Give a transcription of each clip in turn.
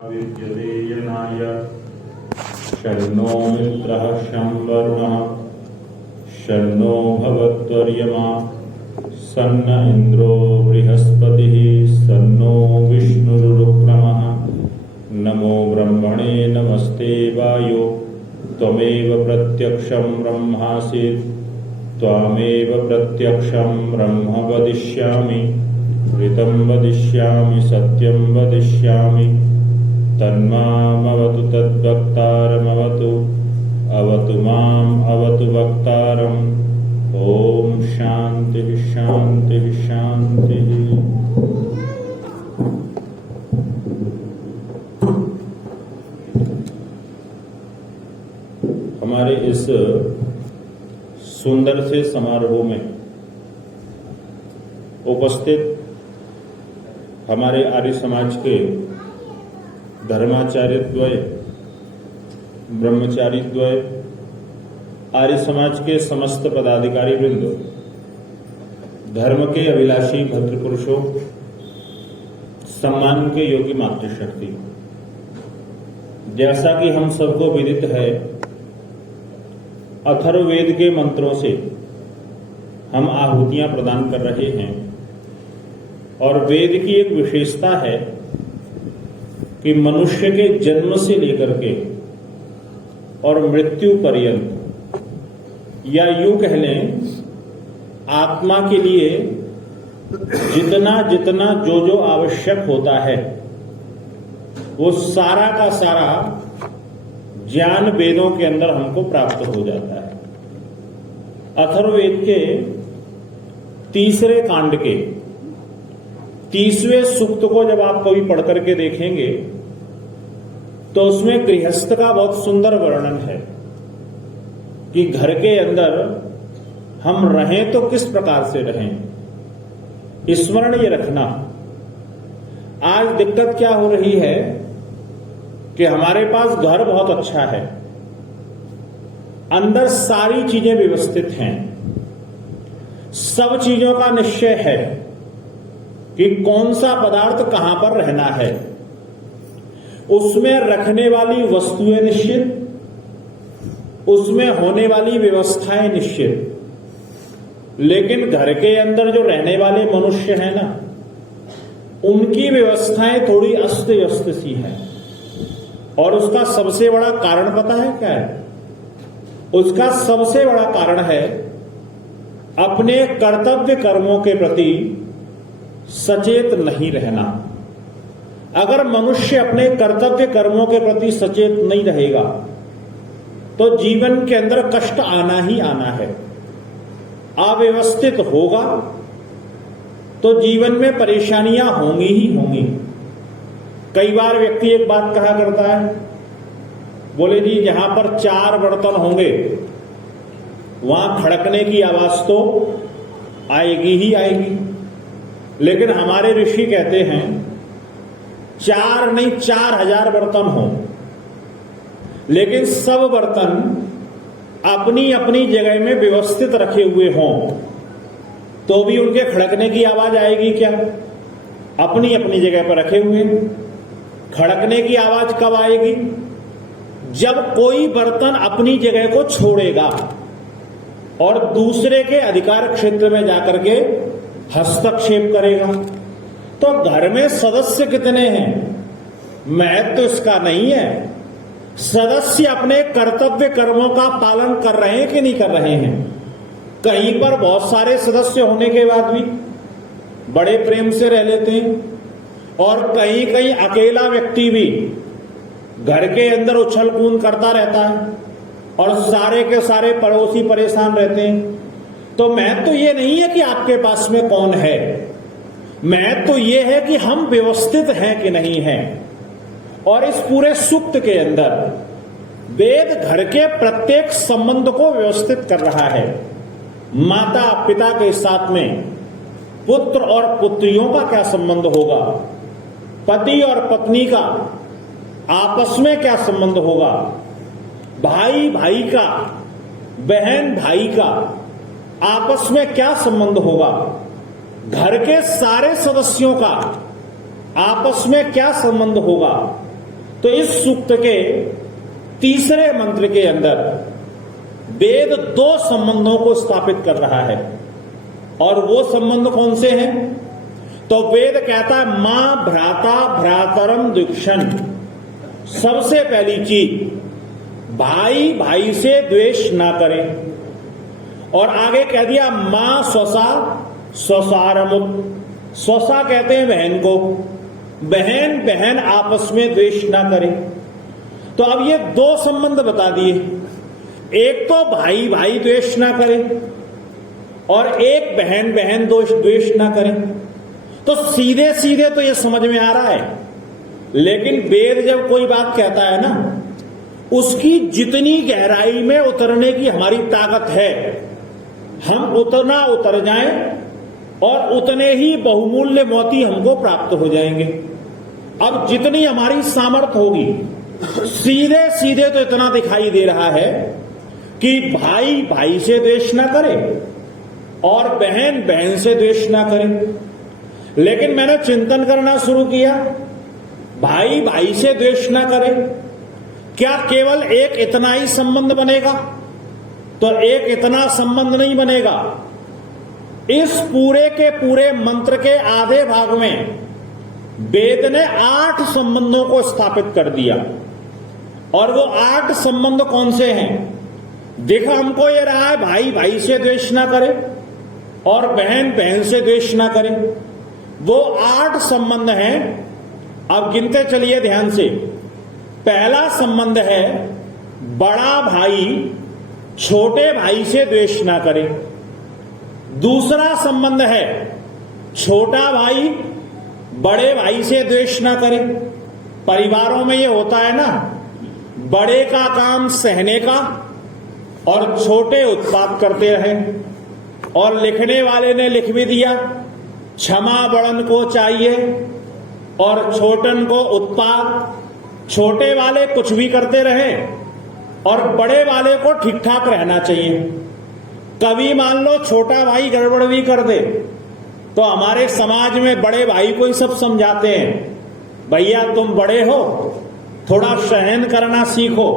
विद्यतेयनाय शन्नो मित्रः शं वरुणः शन्नो भवत्वर्यमा सन्न इन्द्रो बृहस्पतिः सन्नो विष्णुरुक्रमः नमो ब्रह्मणे नमस्ते वायो त्वमेव प्रत्यक्षं ब्रह्मासि त्वामेव प्रत्यक्षं ब्रह्म वदिष्यामि ऋतं वदिष्यामि सत्यं वदिष्यामि तन्मामवतु तद्वक्तारमवतु अवतु माम् अवतु वक्तारम् ओम शांति शांति शांति। हमारे इस सुंदर से समारोह में उपस्थित हमारे आर्य समाज के धर्माचार्य द्वय, ब्रह्मचारी द्वय, आर्य समाज के समस्त पदाधिकारी वृंद, धर्म के अभिलाषी भद्र पुरुषों, सम्मान के योगी मातृशक्ति, जैसा कि हम सबको विदित है, अथर्ववेद के मंत्रों से हम आहुतियां प्रदान कर रहे हैं और वेद की एक विशेषता है कि मनुष्य के जन्म से लेकर के और मृत्यु पर्यंत, या यूं कह लें आत्मा के लिए जितना जितना जो आवश्यक होता है वो सारा का सारा ज्ञान वेदों के अंदर हमको प्राप्त हो जाता है। अथर्ववेद के तीसरे कांड के 30वें सूक्त को जब आप कभी पढ़ करके देखेंगे तो उसमें गृहस्थ का बहुत सुंदर वर्णन है कि घर के अंदर हम रहें तो किस प्रकार से रहें। स्मरण ये रखना, आज दिक्कत क्या हो रही है कि हमारे पास घर बहुत अच्छा है, अंदर सारी चीजें व्यवस्थित हैं, सब चीजों का निश्चय है कि कौन सा पदार्थ कहां पर रहना है, उसमें रखने वाली वस्तुएं निश्चित, उसमें होने वाली व्यवस्थाएं निश्चित, लेकिन घर के अंदर जो रहने वाले मनुष्य हैं ना, उनकी व्यवस्थाएं थोड़ी अस्त व्यस्त सी हैं। और उसका सबसे बड़ा कारण पता है क्या है? उसका सबसे बड़ा कारण है अपने कर्तव्य कर्मों के प्रति सचेत नहीं रहना। अगर मनुष्य अपने कर्तव्य कर्मों के प्रति सचेत नहीं रहेगा तो जीवन के अंदर कष्ट आना ही आना है। अव्यवस्थित होगा तो जीवन में परेशानियां होंगी ही होंगी। कई बार व्यक्ति एक बात कहा करता है, बोले जी जहां पर 4 बर्तन होंगे वहां खड़कने की आवाज तो आएगी ही आएगी। लेकिन हमारे ऋषि कहते हैं 4 नहीं 4000 बर्तन हो, लेकिन सब बर्तन अपनी अपनी जगह में व्यवस्थित रखे हुए हों तो भी उनके खड़कने की आवाज आएगी क्या? अपनी अपनी जगह पर रखे हुए। खड़कने की आवाज कब आएगी? जब कोई बर्तन अपनी जगह को छोड़ेगा और दूसरे के अधिकार क्षेत्र में जाकर के हस्तक्षेप करेगा। तो घर में सदस्य कितने हैं, महत्व तो इसका नहीं है, सदस्य अपने कर्तव्य कर्मों का पालन कर रहे हैं कि नहीं कर रहे हैं। कहीं पर बहुत सारे सदस्य होने के बाद भी बड़े प्रेम से रह लेते हैं और कहीं कहीं अकेला व्यक्ति भी घर के अंदर उछल कूद करता रहता है और सारे के सारे पड़ोसी परेशान रहते हैं। तो महत्व तो ये नहीं है कि आपके पास में कौन है, महत्व तो ये है कि हम व्यवस्थित हैं कि नहीं हैं। और इस पूरे सूक्त के अंदर वेद घर के प्रत्येक संबंध को व्यवस्थित कर रहा है। माता पिता के साथ में पुत्र और पुत्रियों का क्या संबंध होगा, पति और पत्नी का आपस में क्या संबंध होगा, भाई भाई का, बहन भाई का आपस में क्या संबंध होगा, घर के सारे सदस्यों का आपस में क्या संबंध होगा, तो इस सूक्त के तीसरे मंत्र के अंदर वेद दो संबंधों को स्थापित कर रहा है, और वो संबंध कौन से हैं? तो वेद कहता है मां भ्राता भ्रातरम द्विक्षण। सबसे पहली चीज, भाई भाई से द्वेष ना करे। और आगे कह दिया मां स्वसा स्वसारमुत। स्वसा कहते हैं बहन को, बहन बहन आपस में द्वेष ना करे। तो अब ये दो संबंध बता दिए, एक तो भाई भाई द्वेष ना करे और एक बहन बहन द्वेष ना करे। तो सीधे सीधे तो ये समझ में आ रहा है, लेकिन वेद जब कोई बात कहता है ना, उसकी जितनी गहराई में उतरने की हमारी ताकत है, हम उतना उतर जाएं और उतने ही बहुमूल्य मोती हमको प्राप्त हो जाएंगे। अब जितनी हमारी सामर्थ्य होगी, सीधे सीधे तो इतना दिखाई दे रहा है कि भाई भाई से द्वेष ना करे और बहन बहन से द्वेष ना करे। लेकिन मैंने चिंतन करना शुरू किया, भाई भाई से द्वेष ना करे, क्या केवल एक इतना ही संबंध बनेगा? तो एक इतना संबंध नहीं बनेगा। इस पूरे के पूरे मंत्र के आधे भाग में वेद ने 8 संबंधों को स्थापित कर दिया, और वो 8 संबंध कौन से हैं? देखा हमको ये रहा है भाई भाई से द्वेष ना करे और बहन बहन से द्वेष ना करे। वो 8 संबंध हैं। अब गिनते चलिए ध्यान से। पहला संबंध है बड़ा भाई छोटे भाई से द्वेष ना करे। दूसरा संबंध है छोटा भाई बड़े भाई से द्वेष ना करे। परिवारों में ये होता है ना, बड़े का काम सहने का और छोटे उत्पात करते रहे। और लिखने वाले ने लिख भी दिया, क्षमा बड़न को चाहिए और छोटन को उत्पात। छोटे वाले कुछ भी करते रहे और बड़े वाले को ठीक ठाक रहना चाहिए। कभी मान लो छोटा भाई गड़बड़ भी कर दे, तो हमारे समाज में बड़े भाई को ही सब समझाते हैं, भैया तुम बड़े हो, थोड़ा सहन करना सीखो,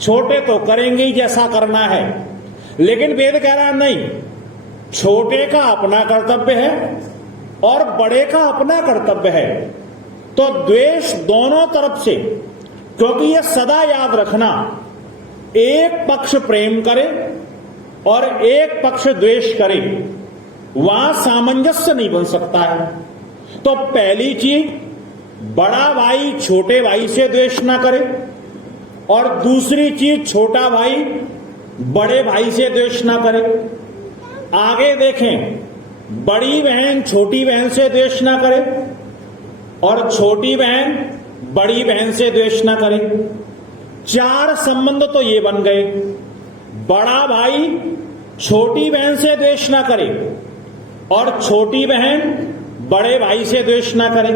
छोटे तो करेंगे ही जैसा करना है। लेकिन वेद कह रहा नहीं, छोटे का अपना कर्तव्य है और बड़े का अपना कर्तव्य है। तो द्वेष दोनों तरफ से, क्योंकि ये सदा याद रखना, एक पक्ष प्रेम करे और एक पक्ष द्वेष करे, वहां सामंजस्य नहीं बन सकता है। तो पहली चीज, बड़ा भाई छोटे भाई से द्वेष ना करे, और दूसरी चीज छोटा भाई बड़े भाई से द्वेष ना करे। आगे देखें, बड़ी बहन छोटी बहन से द्वेष ना करे और छोटी बहन बड़ी बहन से द्वेष ना करे। 4 संबंध तो ये बन गए। बड़ा भाई छोटी बहन से द्वेष ना करे और छोटी बहन बड़े भाई से द्वेष ना करे।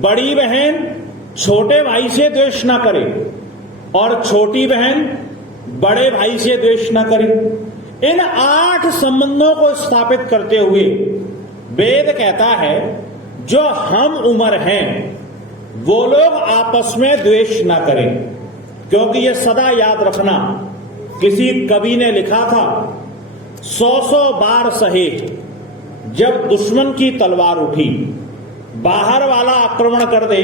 बड़ी बहन छोटे भाई से द्वेष ना करे और छोटी बहन बड़े भाई से द्वेष ना करे। इन 8 संबंधों को स्थापित करते हुए वेद कहता है, जो हम उम्र हैं वो लोग आपस में द्वेष ना करें। क्योंकि ये सदा याद रखना, किसी कवि ने लिखा था, 100 बार सहे जब दुश्मन की तलवार उठी। बाहर वाला आक्रमण कर दे,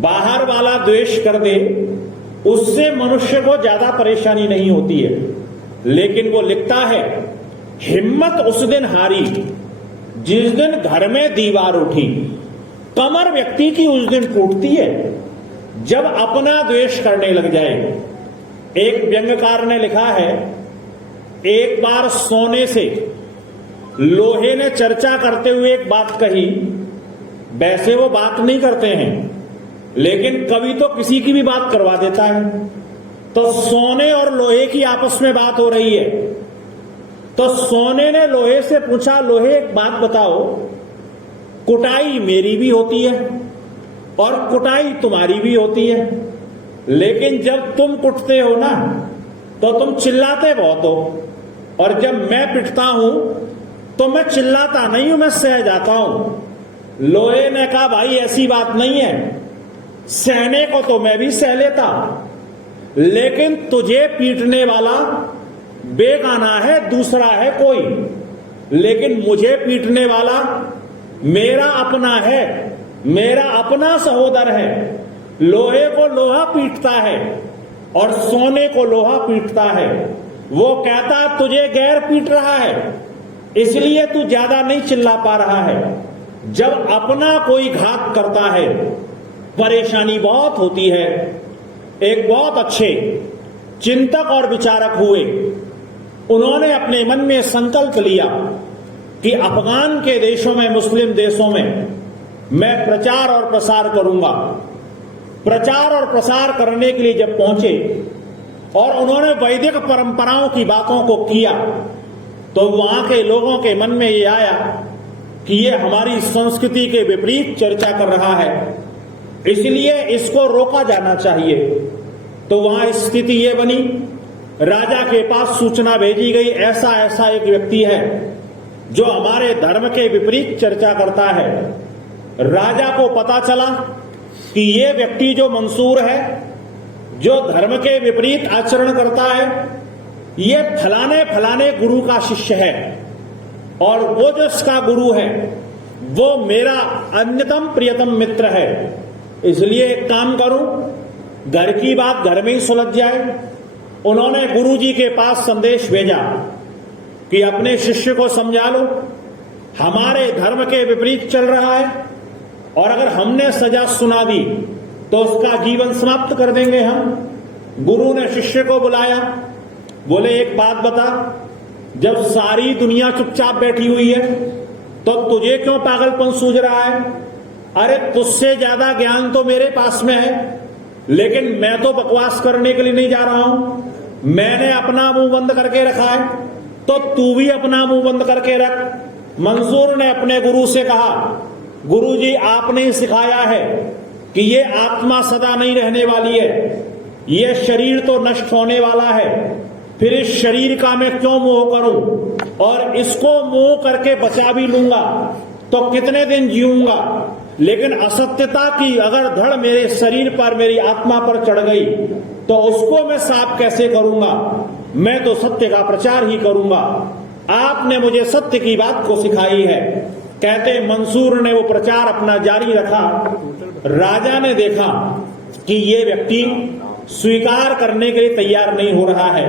बाहर वाला द्वेष कर दे, उससे मनुष्य को ज्यादा परेशानी नहीं होती है। लेकिन वो लिखता है, हिम्मत उस दिन हारी जिस दिन घर में दीवार उठी। कमर व्यक्ति की उस दिन टूटती है जब अपना द्वेष करने लग जाए। एक व्यंग्यकार ने लिखा है, एक बार सोने से लोहे ने चर्चा करते हुए एक बात कही। वैसे वो बात नहीं करते हैं, लेकिन कवि तो किसी की भी बात करवा देता है। तो सोने और लोहे की आपस में बात हो रही है, तो सोने ने लोहे से पूछा, लोहे एक बात बताओ, कुटाई मेरी भी होती है और कुटाई तुम्हारी भी होती है, लेकिन जब तुम कुटते हो ना तो तुम चिल्लाते बहुत हो, और जब मैं पिटता हूं तो मैं चिल्लाता नहीं हूं, मैं सह जाता हूं। लोहे ने कहा, भाई ऐसी बात नहीं है, सहने को तो मैं भी सह लेता, लेकिन तुझे पीटने वाला बेगाना है, दूसरा है कोई, लेकिन मुझे पीटने वाला मेरा अपना है, मेरा अपना सहोदर है। लोहे को लोहा पीटता है और सोने को लोहा पीटता है। वो कहता तुझे गैर पीट रहा है, इसलिए तू ज्यादा नहीं चिल्ला पा रहा है। जब अपना कोई घात करता है परेशानी बहुत होती है। एक बहुत अच्छे चिंतक और विचारक हुए, उन्होंने अपने मन में संकल्प लिया कि अफगान के देशों में, मुस्लिम देशों में मैं प्रचार और प्रसार करूंगा। प्रचार और प्रसार करने के लिए जब पहुंचे और उन्होंने वैदिक परंपराओं की बातों को किया, तो वहां के लोगों के मन में ये आया कि ये हमारी संस्कृति के विपरीत चर्चा कर रहा है, इसलिए इसको रोका जाना चाहिए। तो वहां स्थिति ये बनी, राजा के पास सूचना भेजी गई, ऐसा ऐसा एक व्यक्ति है जो हमारे धर्म के विपरीत चर्चा करता है। राजा को पता चला कि ये व्यक्ति जो मंसूर है, जो धर्म के विपरीत आचरण करता है, ये फलाने फलाने गुरु का शिष्य है, और वो जो इसका गुरु है वो मेरा अन्यतम प्रियतम मित्र है। इसलिए एक काम करूं, घर की बात घर में ही सुलझ जाए। उन्होंने गुरुजी के पास संदेश भेजा कि अपने शिष्य को समझा लो, हमारे धर्म के विपरीत चल रहा है, और अगर हमने सजा सुना दी तो उसका जीवन समाप्त कर देंगे हम। गुरु ने शिष्य को बुलाया, बोले एक बात बता, जब सारी दुनिया चुपचाप बैठी हुई है तो तुझे क्यों पागलपन सूझ रहा है? अरे तुझसे ज्यादा ज्ञान तो मेरे पास में है, लेकिन मैं तो बकवास करने के लिए नहीं जा रहा हूं। मैंने अपना मुंह बंद करके रखा है, तो तू भी अपना मुंह बंद करके रख। मंसूर ने अपने गुरु से कहा, गुरुजी आपने ही सिखाया है कि ये आत्मा सदा नहीं रहने वाली है, ये शरीर तो नष्ट होने वाला है, फिर इस शरीर का मैं क्यों मोह करूं, और इसको मोह करके बचा भी लूंगा तो कितने दिन जीऊंगा, लेकिन असत्यता की अगर धड़ मेरे शरीर पर, मेरी आत्मा पर चढ़ गई तो उसको मैं साफ कैसे करूंगा? मैं तो सत्य का प्रचार ही करूंगा। आपने मुझे सत्य की बात को सिखाई है। कहते मंसूर ने वो प्रचार अपना जारी रखा। राजा ने देखा कि ये व्यक्ति स्वीकार करने के लिए तैयार नहीं हो रहा है।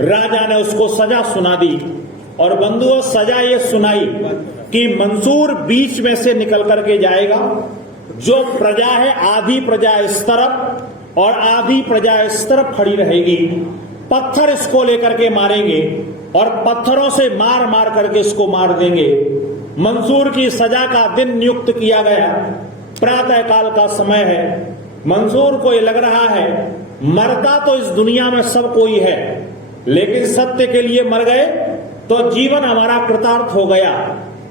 राजा ने उसको सजा सुना दी, और बंधुओं सजा ये सुनाई कि मंसूर बीच में से निकल करके जाएगा। जो प्रजा है, आधी प्रजा इस तरफ और आधी प्रजा इस तरफ खड़ी रहेगी। पत्थर इसको लेकर के मारेंगे और पत्थरों से मार मार करके इसको मार देंगे। मंसूर की सजा का दिन नियुक्त किया गया। प्रातः काल का समय है। मंसूर को ये लग रहा है मरता तो इस दुनिया में सब कोई है, लेकिन सत्य के लिए मर गए तो जीवन हमारा कृतार्थ हो गया।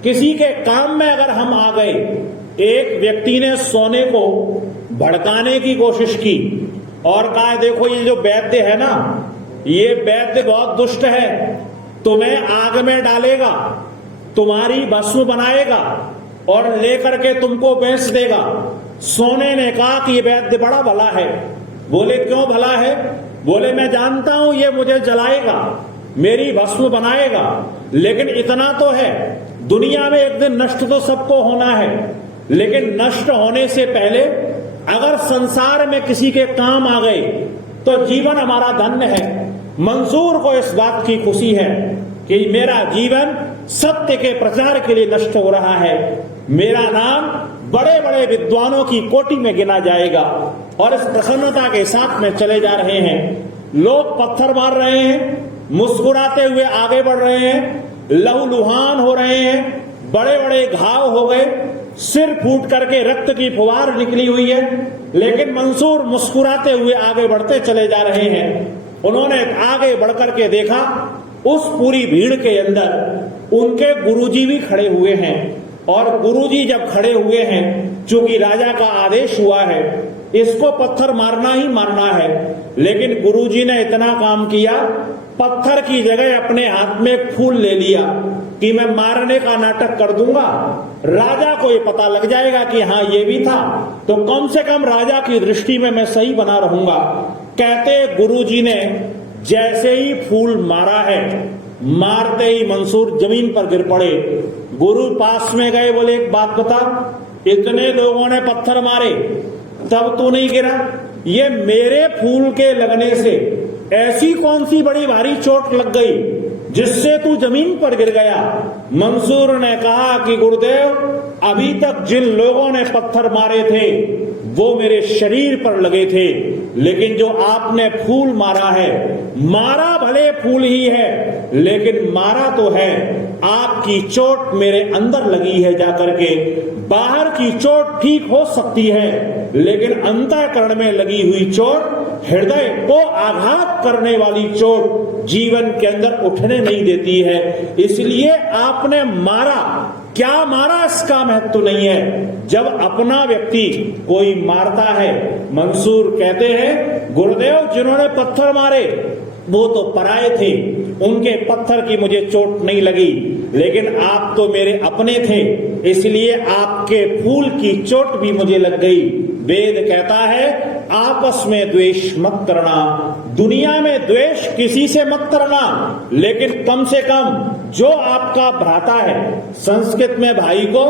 किसी के काम में अगर हम आ गए। एक व्यक्ति ने सोने को भड़काने की कोशिश की और कहा, देखो ये जो वैद्य है ना, ये वैद्य बहुत दुष्ट है, तुम्हें आग में डालेगा, तुम्हारी भस्म बनाएगा और लेकर के तुमको बेच देगा। सोने ने कहा कि ये वैद्य बड़ा भला है। बोले क्यों भला है? बोले मैं जानता हूं ये मुझे जलाएगा, मेरी भस्म बनाएगा, लेकिन इतना तो है, दुनिया में एक दिन नष्ट तो सबको होना है, लेकिन नष्ट होने से पहले अगर संसार में किसी के काम आ गए तो जीवन हमारा धन्य है। मंसूर को इस बात की खुशी है कि मेरा जीवन सत्य के प्रचार के लिए नष्ट हो रहा है, मेरा नाम बड़े बड़े विद्वानों की कोटि में गिना जाएगा। और इस प्रसन्नता के साथ में चले जा रहे हैं। लोग पत्थर मार रहे हैं, मुस्कुराते हुए आगे बढ़ रहे हैं, लहूलुहान हो रहे हैं, बड़े बड़े घाव हो गए, सिर फूट करके रक्त की फुहार निकली हुई है, लेकिन मंसूर मुस्कुराते हुए आगे बढ़ते चले जा रहे हैं। उन्होंने आगे बढ़कर के देखा, उस पूरी भीड़ के अंदर उनके गुरुजी भी खड़े हुए हैं। और गुरुजी जब खड़े हुए हैं, चूंकि राजा का आदेश हुआ है, इसको पत्थर मारना ही मारना है, लेकिन गुरुजी ने इतना काम किया, पत्थर की जगह अपने हाथ में फूल ले लिया कि कि मैं मारने का नाटक कर दूंगा, राजा को ये पता लग जाएगा कि हाँ ये भी था, तो कम से कम राजा की दृष्टि में मैं सही बना रहूंगा। कहते गुरुजी ने जैसे ही फूल मारा है, मारते ही मंसूर जमीन पर गिर पड़े। गुरु पास में गए, बोले एक बात बता, इतने लोगों ने पत्थर मारे तब तू नहीं गिरा, ये मेरे फूल के लगने से ऐसी कौन सी बड़ी भारी चोट लग गई जिससे तू जमीन पर गिर गया? मंसूर ने कहा कि गुरुदेव, अभी तक जिन लोगों ने पत्थर मारे थे वो मेरे शरीर पर लगे थे, लेकिन जो आपने फूल मारा है, मारा भले फूल ही है लेकिन मारा तो है, आपकी चोट मेरे अंदर लगी है जाकर के। बाहर की चोट ठीक हो सकती है लेकिन अंतःकरण में लगी हुई चोट, हृदय को आघात करने वाली चोट जीवन के अंदर उठने नहीं देती है। इसलिए आपने मारा, क्या मारा इसका महत्व नहीं है। जब अपना व्यक्ति कोई मारता है, मंसूर कहते हैं गुरुदेव जिन्होंने पत्थर मारे वो तो पराये थे, उनके पत्थर की मुझे चोट नहीं लगी, लेकिन आप तो मेरे अपने थे, इसलिए आपके फूल की चोट भी मुझे लग गई। वेद कहता है आपस में द्वेष मत करना, दुनिया में द्वेष किसी से मत करना, लेकिन कम से कम जो आपका भ्राता है, संस्कृत में भाई को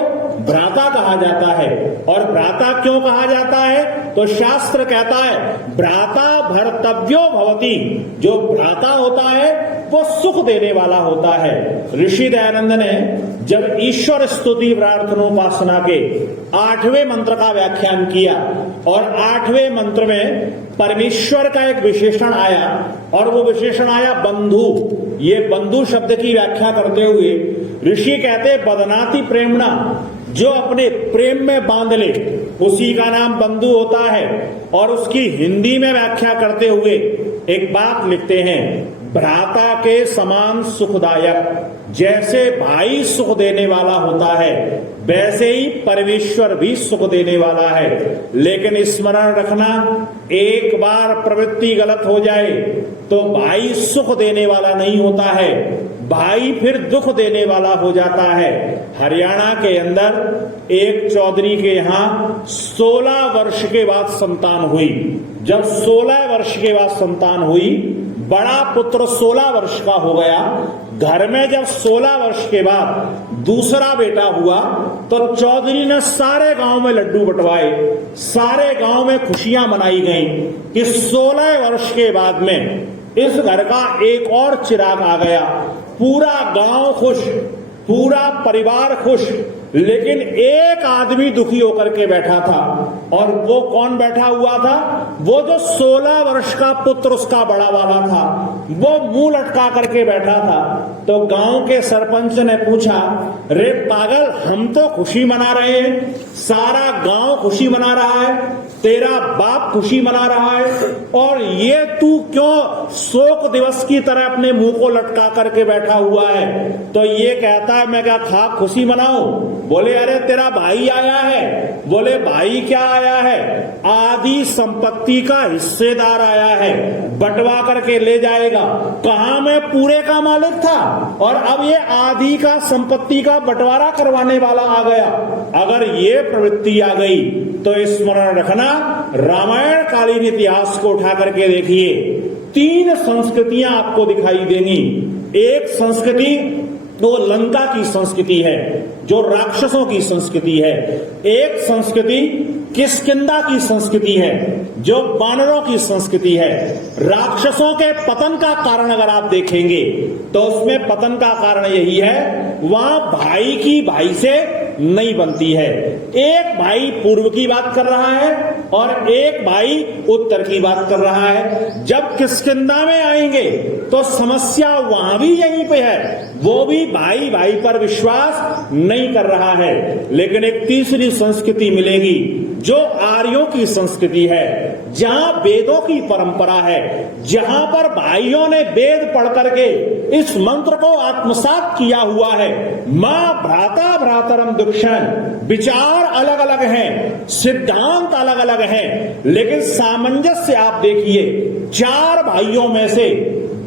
भ्राता कहा जाता है। और भ्राता क्यों कहा जाता है? तो शास्त्र कहता है भ्राता भर्तव्यो भवति, जो भ्राता होता है वो सुख देने वाला होता है। ऋषि दयानंद ने जब ईश्वर स्तुति प्रार्थनोपासना के 8वें मंत्र का व्याख्यान किया और 8वें मंत्र में परमेश्वर का एक विशेषण आया और वो विशेषण आया बंधु। ये बंधु शब्द की व्याख्या करते हुए ऋषि कहते बदनाति प्रेमणा, जो अपने प्रेम में बांध ले उसी का नाम बंधु होता है। और उसकी हिंदी में व्याख्या करते हुए एक बात लिखते हैं, भ्राता के समान सुखदायक, जैसे भाई सुख देने वाला होता है वैसे ही परमेश्वर भी सुख देने वाला है। लेकिन स्मरण रखना, एक बार प्रवृत्ति गलत हो जाए तो भाई सुख देने वाला नहीं होता है, भाई फिर दुख देने वाला हो जाता है। हरियाणा के अंदर एक चौधरी के यहां 16 वर्ष के बाद संतान हुई। जब 16 वर्ष के बाद संतान हुई, बड़ा पुत्र 16 वर्ष का हो गया, घर में जब 16 वर्ष के बाद दूसरा बेटा हुआ तो चौधरी ने सारे गांव में लड्डू बंटवाए, सारे गांव में खुशियां मनाई गई कि 16 वर्ष के बाद में इस घर का एक और चिराग आ गया। पूरा गांव खुश, पूरा परिवार खुश, लेकिन एक आदमी दुखी होकर के बैठा था। और वो कौन बैठा हुआ था? वो जो 16 वर्ष का पुत्र उसका बड़ा वाला था, वो मुंह लटका करके बैठा था। तो गांव के सरपंच ने पूछा, रे पागल, हम तो खुशी मना रहे हैं, सारा गांव खुशी मना रहा है, तेरा बाप खुशी मना रहा है, और ये तू क्यों शोक दिवस की तरह अपने मुंह को लटका करके बैठा हुआ है? तो ये कहता है मैं क्या खा खुशी मनाऊं? बोले अरे तेरा भाई आया है। बोले भाई क्या आया है? आधी संपत्ति का हिस्सेदार आया है, बंटवा करके ले जाएगा। कहा मैं पूरे का मालिक था और अब ये आधी का संपत्ति का बंटवारा करवाने वाला आ गया। अगर ये प्रवृत्ति आ गई तो स्मरण रखना, रामायण कालीन इतिहास को उठा करके देखिए, 3 संस्कृतियां आपको दिखाई देंगी। एक संस्कृति तो लंका की संस्कृति है, जो राक्षसों की संस्कृति है। एक संस्कृति किष्किंधा की संस्कृति है, जो वानरों की संस्कृति है। राक्षसों के पतन का कारण अगर आप देखेंगे तो उसमें पतन का कारण यही है, वहां भाई की भाई से नहीं बनती है। एक भाई पूर्व की बात कर रहा है और एक भाई उत्तर की बात कर रहा है। जब किष्किंधा में आएंगे तो समस्या वहां भी यहीं पे है, वो भी भाई भाई पर विश्वास नहीं कर रहा है। लेकिन एक तीसरी संस्कृति मिलेगी जो आर्यों की संस्कृति है, जहां वेदों की परंपरा है, जहां पर भाइयों ने वेद पढ़ करके इस मंत्र को आत्मसात किया हुआ है। मां भ्राता भ्रातरम दुक्षण, विचार अलग अलग हैं, सिद्धांत अलग अलग हैं, लेकिन सामंजस्य आप देखिए, 4 भाइयों में से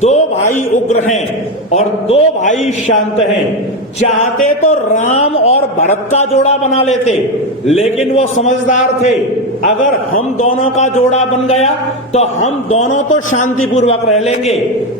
दो भाई उग्र हैं और दो भाई शांत हैं। चाहते तो राम और भरत का जोड़ा बना लेते, लेकिन वो समझदार थे। अगर हम दोनों का जोड़ा बन गया तो हम दोनों तो शांतिपूर्वक रह लेंगे,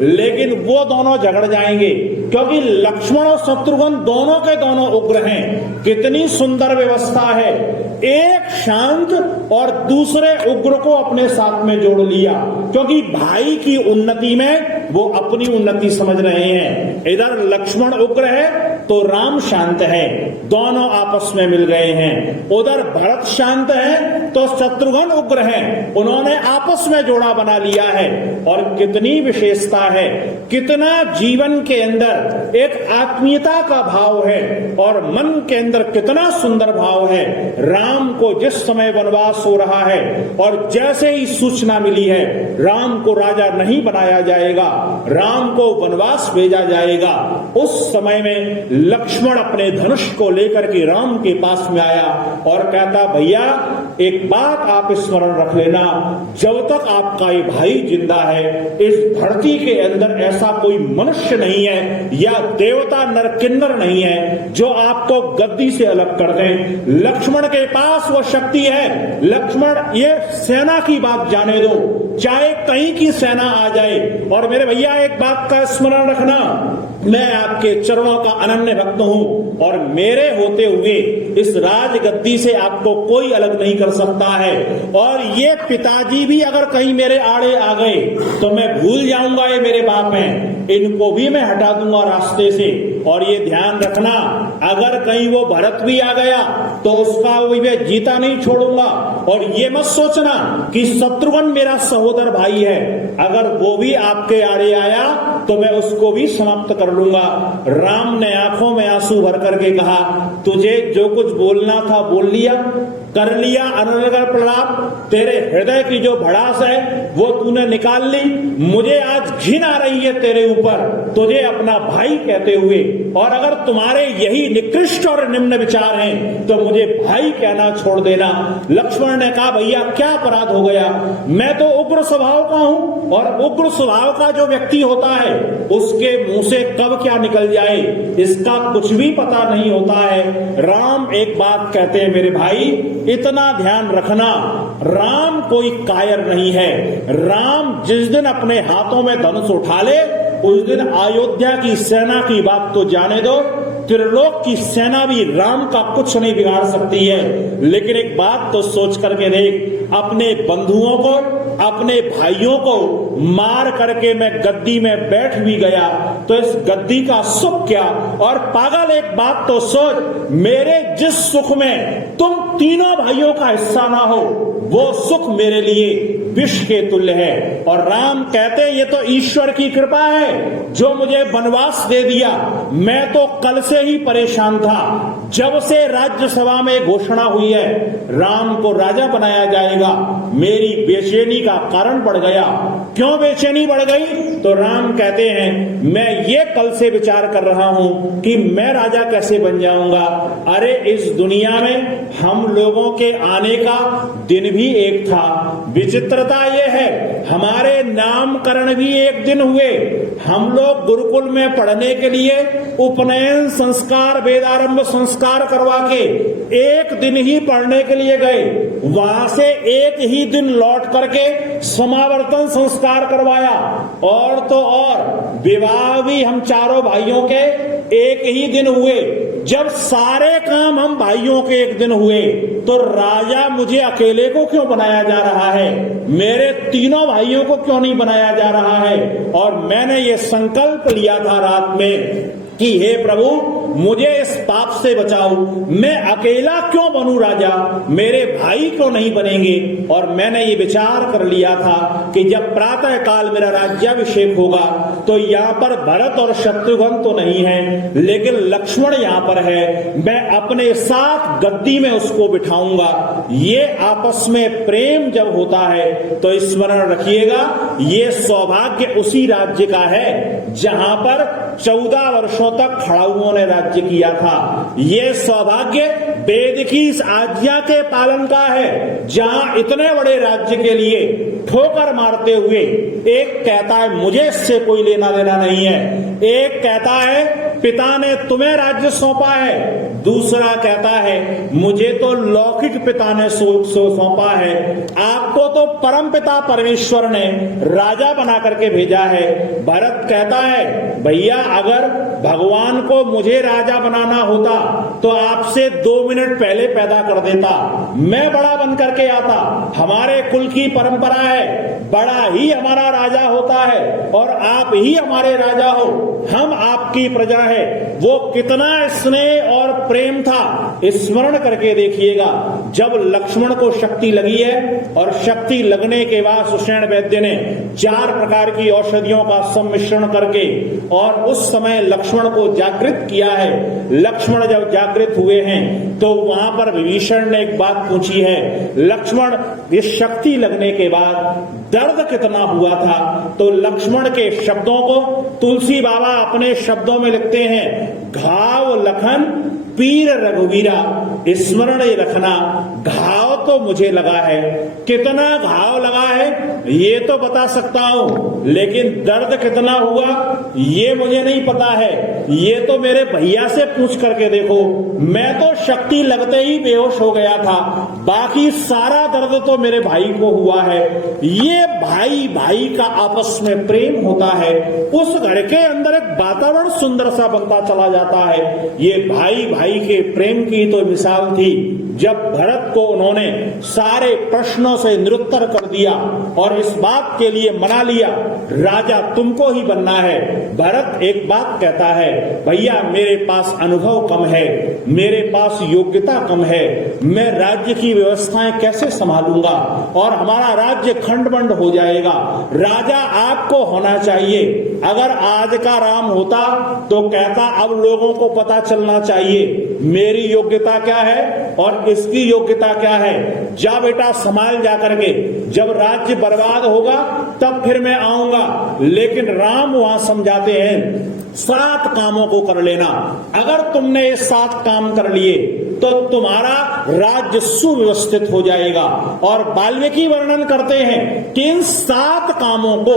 लेकिन वो दोनों झगड़ जाएंगे, क्योंकि लक्ष्मण और शत्रुघ्न दोनों के दोनों उग्र हैं। कितनी सुंदर व्यवस्था है, एक शांत और दूसरे उग्र को अपने साथ में जोड़ लिया, क्योंकि भाई की उन्नति में वो अपनी उन्नति समझ रहे हैं। इधर लक्ष्मण उग्र है तो राम शांत है, दोनों आपस में मिल गए हैं। उधर भरत शांत है तो शत्रुघ्न उग्र हैं, उन्होंने आपस में जोड़ा बना लिया है। और कितनी विशेषता है, कितना जीवन के अंदर एक आत्मीयता का भाव है और मन के अंदर कितना सुंदर भाव है। राम को जिस समय वनवास हो रहा है और जैसे ही सूचना मिली है राम को राजा नहीं बनाया जाएगा, राम को वनवास भेजा जाएगा, उस समय में लक्ष्मण अपने धनुष को लेकर के राम के पास में आया और कहता, भैया एक बात आप स्मरण रख लेना, जब तक आपका ये भाई जिंदा है, इस धरती के अंदर ऐसा कोई मनुष्य नहीं है या देवता नर किन्नर नहीं है जो आपको गद्दी से अलग कर दे। लक्ष्मण के पास वो शक्ति है। लक्ष्मण, ये सेना की बात जाने दो, चाहे कहीं की सेना आ जाए। और मेरे भैया एक बात का स्मरण रखना, मैं आपके चरणों का अनन्य भक्त हूं और मेरे होते हुए इस राजगद्दी से आपको कोई अलग नहीं कर सकता है। और ये पिताजी भी अगर कहीं मेरे आड़े आ गए तो मैं भूल जाऊंगा ये मेरे बाप हैं, इनको भी मैं हटा दूंगा रास्ते से। और ये ध्यान रखना, अगर कहीं वो भरत भी आ गया तो उसका भी मैं जीता नहीं छोड़ूंगा। और ये मत सोचना कि शत्रुघ्न मेरा सहोदर भाई है, अगर वो भी आपके आड़े आया तो मैं उसको भी समाप्त कर लूंगा। राम ने आंखों में आंसू भर करके कहा, तुझे जो कुछ बोलना था बोल लिया, कर लिया अनर्गल प्रलाप, तेरे हृदय की जो भड़ास है वो तूने निकाल ली। मुझे आज घिन आ रही है तेरे ऊपर, तुझे अपना भाई कहते हुए, और अगर तुम्हारे यही निकृष्ट और निम्न विचार हैं तो मुझे भाई कहना छोड़ देना। लक्ष्मण ने कहा, भैया क्या अपराध हो गया, मैं तो उग्र स्वभाव का हूं और उग्र स्वभाव का जो व्यक्ति होता है उसके मुंह से कब क्या निकल जाए इसका कुछ भी पता नहीं होता है। राम एक बात कहते हैं, मेरे भाई इतना ध्यान रखना, राम कोई कायर नहीं है। राम जिस दिन अपने हाथों में धनुष उठा ले उस दिन अयोध्या की सेना की बात तो जाने दो, त्रिलोक की सेना भी राम का कुछ नहीं बिगाड़ सकती है। लेकिन एक बात तो सोच करके देख, अपने बंधुओं को, अपने भाइयों को मार करके मैं गद्दी में बैठ भी गया तो इस गद्दी का सुख क्या। और पागल एक बात तो सोच, मेरे जिस सुख में तुम तीनों भाइयों का हिस्सा ना हो वो सुख मेरे लिए विष के तुल्य है। और राम कहते, ये तो ईश्वर की कृपा है जो मुझे वनवास दे दिया। मैं तो कल से ही परेशान था, जब से राज्यसभा में घोषणा हुई है राम को राजा बनाया जाएगा, मेरी बेचैनी का कारण बढ़ गया। क्यों बेचैनी बढ़ गई? तो राम कहते हैं, मैं ये कल से विचार कर रहा हूं कि मैं राजा कैसे बन जाऊंगा। अरे इस दुनिया में हम लोगों के आने का दिन भी एक था। विचित्रता ये है, हमारे नामकरण भी एक दिन हुए। हम लोग गुरुकुल में पढ़ने के लिए उपनयन संस्कार, वेदारंभ संस्कार करवा के एक दिन ही पढ़ने के लिए गए, वहां से एक ही दिन लौट करके समावर्तन संस्कार करवाया। और तो और विवाह भी हम चारों भाइयों के एक ही दिन हुए। जब सारे काम हम भाइयों के एक दिन हुए तो राजा मुझे अकेले को क्यों बनाया जा रहा है, मेरे तीनों भाइयों को क्यों नहीं बनाया जा रहा है। और मैंने ये संकल्प लिया था रात में कि हे प्रभु मुझे इस पाप से बचाओ, मैं अकेला क्यों बनूं राजा, मेरे भाई क्यों नहीं बनेंगे। और मैंने ये विचार कर लिया था कि जब प्रातः काल मेरा राज्याभिषेक होगा तो यहाँ पर भरत और शत्रुघ्न तो नहीं है, लेकिन लक्ष्मण यहाँ पर है, मैं अपने साथ गद्दी में उसको बिठाऊंगा। ये आपस में प्रेम जब होता है तो स्मरण रखिएगा, ये सौभाग्य उसी राज्य का है जहां पर 14 वर्षों तक खड़ाउओं ने राज्य किया था। ये सौभाग्य वेद की इस आज्ञा के पालन का है, जहां इतने बड़े राज्य के लिए ठोकर मारते हुए एक कहता है मुझे इससे कोई लेना देना नहीं है, एक कहता है पिता ने तुम्हें राज्य सौंपा है, दूसरा कहता है मुझे तो लौकिक पिता ने सौंपा है, आपको तो परम पिता परमेश्वर ने राजा बना करके भेजा है। भरत कहता है भैया अगर भगवान को मुझे राजा बनाना होता तो आपसे 2 मिनट पहले पैदा कर देता, मैं बड़ा बन करके आता। हमारे कुल की परंपरा है बड़ा ही हमारा राजा होता है और आप ही हमारे राजा हो, हम आपकी प्रजा है। वो कितना स्नेह और प्रेम था स्मरण करके देखिएगा। जब लक्ष्मण को शक्ति लगी है और शक्ति लगने के बाद सुषेण वैद्य ने 4 प्रकार की औषधियों का सम्मिश्रण करके और उस समय लक्ष्मण को जागृत किया है। लक्ष्मण जब जागृत हुए हैं तो वहां पर विभीषण ने एक बात पूछी है, लक्ष्मण इस शक्ति लगने के बाद दर्द कितना हुआ था? तो लक्ष्मण के शब्दों को तुलसी बाबा अपने शब्दों में लिखते हैं, घाव लखन पीर रघुवीरा, स्मरण रखना घाव तो मुझे लगा है। कितना घाव लगा है ये तो बता सकता हूं, लेकिन दर्द कितना हुआ ये मुझे नहीं पता है, ये तो मेरे भैया से पूछ करके देखो। मैं तो शक्ति लगते ही बेहोश हो गया था, बाकी सारा दर्द तो मेरे भाई को हुआ है। ये भाई भाई का आपस में प्रेम होता है, उस घर के अंदर एक वातावरण सुंदर सा बनता चला जाता है। ये भाई भाई के प्रेम की तो मिसाल थी। जब भरत को उन्होंने सारे प्रश्नों से निरुत्तर कर दिया और इस बात के लिए मना लिया राजा तुमको ही बनना है, भरत एक बात कहता है भैया मेरे पास अनुभव कम है, मेरे पास योग्यता कम है, मैं राज्य की व्यवस्थाएं कैसे संभालूंगा और हमारा राज्य खंड-बंड हो जाएगा। राजा आपको होना चाहिए। अगर आज का राम होता तो कहता अब लोगों को पता चलना चाहिए मेरी योग्यता क्या है और इसकी योग्यता क्या है। जा बेटा संभाल जा करके, जब राज्य बर्बाद होगा तब फिर मैं आऊंगा। लेकिन राम वहां समझाते हैं 7 कामों को कर लेना, अगर तुमने ये 7 काम कर लिए तो तुम्हारा राज्य सुव्यवस्थित हो जाएगा। और वाल्मीकि वर्णन करते हैं कि इन 7 कामों को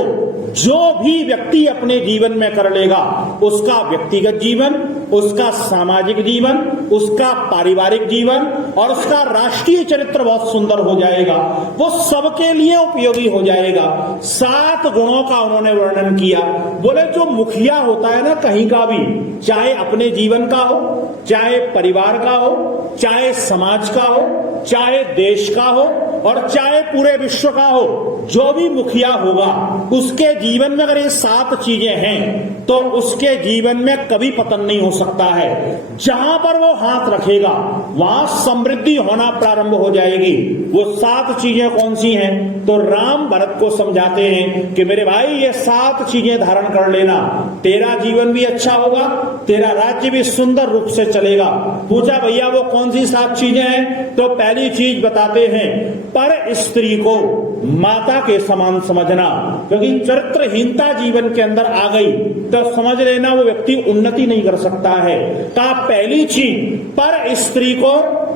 जो भी व्यक्ति अपने जीवन में कर लेगा उसका व्यक्तिगत जीवन, उसका सामाजिक जीवन, उसका पारिवारिक जीवन और उसका राष्ट्रीय चरित्र बहुत सुंदर हो जाएगा, वो सबके लिए उपयोगी हो जाएगा। 7 गुणों का उन्होंने वर्णन किया। बोले जो मुखिया होता है ना कहीं का भी, चाहे अपने जीवन का हो, चाहे परिवार का हो, चाहे समाज का हो, चाहे देश का हो और चाहे पूरे विश्व का हो, जो भी मुखिया होगा उसके जीवन में अगर ये 7 चीजें हैं तो उसके जीवन में कभी पतन नहीं हो सकता है। जहां पर वो हाथ रखेगा वहां समृद्धि होना प्रारंभ हो जाएगी। वो 7 चीजें कौन सी हैं? तो राम भरत को समझाते हैं कि मेरे भाई ये 7 चीजें धारण कर लेना, तेरा जीवन भी अच्छा होगा, तेरा राज्य भी सुंदर रूप से चलेगा। पूछा भैया वो कौन सी 7 चीजें हैं? तो पहली चीज बताते हैं पर स्त्री को माता के समान समझना, क्योंकि चरित्रहीनता जीवन के अंदर आ गई तो समझ लेना वो व्यक्ति उन्नति नहीं कर सकता है। का पहली चीज पर स्त्री को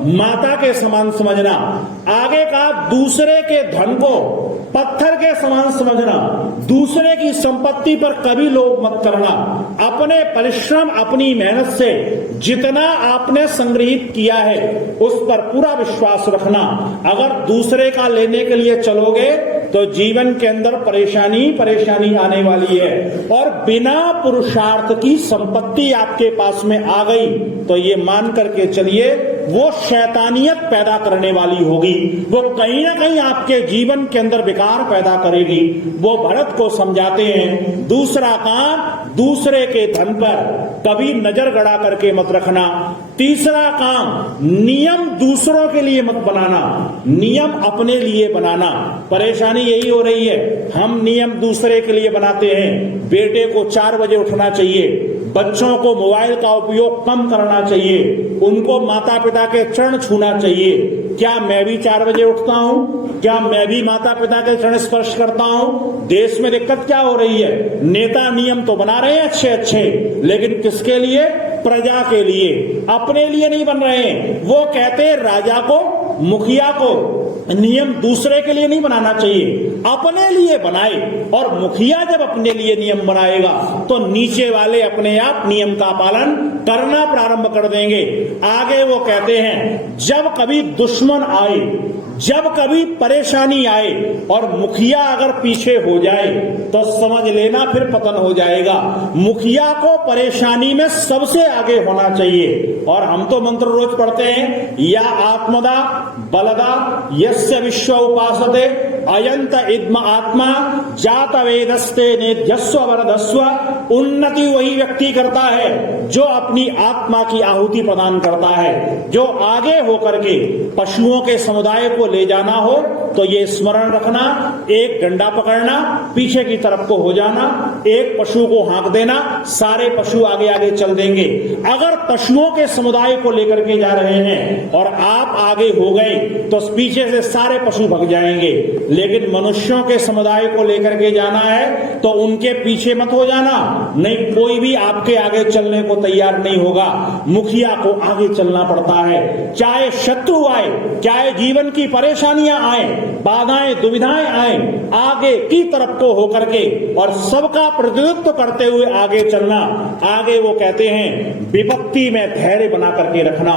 माता के समान समझना। आगे का दूसरे के धन को पत्थर के समान समझना, दूसरे की संपत्ति पर कभी लोभ मत करना, अपने परिश्रम अपनी मेहनत से जितना आपने संग्रहित किया है उस पर पूरा विश्वास रखना। अगर दूसरे का लेने के लिए चलोगे तो जीवन के अंदर परेशानी आने वाली है और बिना पुरुषार्थ की संपत्ति आपके पास में आ गई तो ये मान करके चलिए वो शैतानियत पैदा करने वाली होगी, वो कहीं ना कहीं आपके जीवन के अंदर विकार पैदा करेगी। वो भरत को समझाते हैं दूसरा काम दूसरे के धन पर कभी नजर गड़ा करके मत रखना। तीसरा काम नियम दूसरों के लिए मत बनाना, नियम अपने लिए बनाना। परेशानी यही हो रही है, हम नियम दूसरे के लिए बनाते हैं। बेटे को 4 बजे उठना चाहिए, बच्चों को मोबाइल का उपयोग कम करना चाहिए, उनको माता पिता के चरण छूना चाहिए। क्या मैं भी 4 बजे उठता हूं? क्या मैं भी माता पिता के चरण स्पर्श करता हूं? देश में दिक्कत क्या हो रही है? नेता नियम तो बना रहे हैं अच्छे अच्छे, लेकिन किसके लिए? प्रजा के लिए, अपने लिए नहीं बन रहे हैं। वो कहते हैं राजा को, मुखिया को नियम दूसरे के लिए नहीं बनाना चाहिए, अपने लिए बनाए। और मुखिया जब अपने लिए नियम बनाएगा तो नीचे वाले अपने आप नियम का पालन करना प्रारंभ कर देंगे। आगे वो कहते हैं जब कभी दुश्मन आए, जब कभी परेशानी आए और मुखिया अगर पीछे हो जाए तो समझ लेना फिर पतन हो जाएगा। मुखिया को परेशानी में सबसे आगे होना चाहिए। और हम तो मंत्र रोज पढ़ते हैं, या आत्मदा बलदा यस्य विश्व उपासते अयंत इद्म आत्मा जात वेदस्ते नेध्यस्व वरदस्व। उन्नति वही व्यक्ति करता है जो अपनी आत्मा की आहुति प्रदान करता है। जो आगे होकर के पशुओं के समुदाय को ले जाना हो तो ये स्मरण रखना, एक डंडा पकड़ना, पीछे की तरफ को हो जाना, एक पशु को हाँक देना, सारे पशु आगे आगे चल देंगे। अगर पशुओं के समुदाय को लेकर के जा रहे हैं और आप आगे हो गए तो पीछे से सारे पशु भग जाएंगे। लेकिन मनुष्यों के समुदाय को लेकर के जाना है तो उनके पीछे मत हो जाना, नहीं कोई भी आपके आगे चलने को तैयार नहीं होगा। मुखिया को आगे चलना पड़ता है, चाहे शत्रु आए, चाहे जीवन की परेशानियां आए, बाधाएं दुविधाएं आए, आगे की तरफ को होकर के और सबका प्रतिनिधित्व करते हुए आगे चलना। आगे वो कहते हैं विपत्ति में धैर्य बना करके रखना।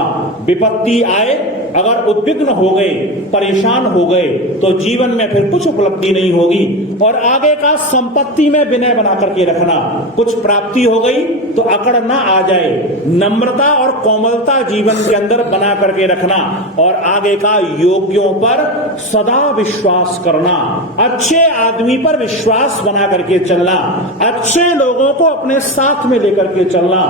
विपत्ति आए, अगर उद्विग्न हो गए, परेशान हो गए तो जीवन में फिर कुछ उपलब्धि नहीं होगी। और आगे का संपत्ति में विनय बना करके रखना। कुछ प्राप्ति हो गई तो अकड़ ना आ जाए, नम्रता और कोमलता जीवन के अंदर बना करके रखना। और आगे का योग्यों पर सदा विश्वास करना, अच्छे आदमी पर विश्वास बना करके चलना, अच्छे लोगों को अपने साथ में लेकर के चलना।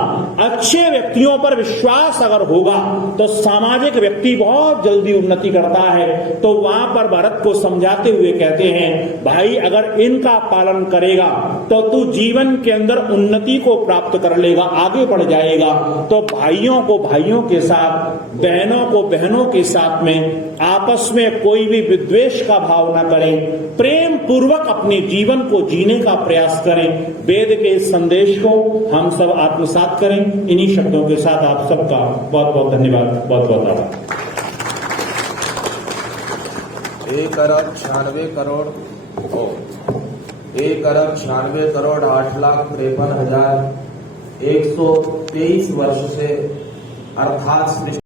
अच्छे व्यक्तियों पर विश्वास अगर होगा तो सामाजिक व्यक्ति बहुत जल्दी उन्नति करता है। तो वहां पर भरत को समझाते हुए कहते हैं भाई अगर इनका पालन करेगा तो तू जीवन के अंदर उन्नति को प्राप्त कर लेगा, आगे बढ़ जाएगा। तो भाइयों को भाइयों के साथ, बहनों को बहनों के साथ में आपस में कोई भी विद्वेष का भाव न करें, प्रेम पूर्वक अपने जीवन को जीने का प्रयास करें। वेद के इस संदेश को हम सब आत्मसात करें। इन्हीं शब्दों के साथ आप सबका बहुत बहुत धन्यवाद, बहुत बहुत आभार। 1 अरब 96 करोड़ 8,53,123 वर्ष से अर्थात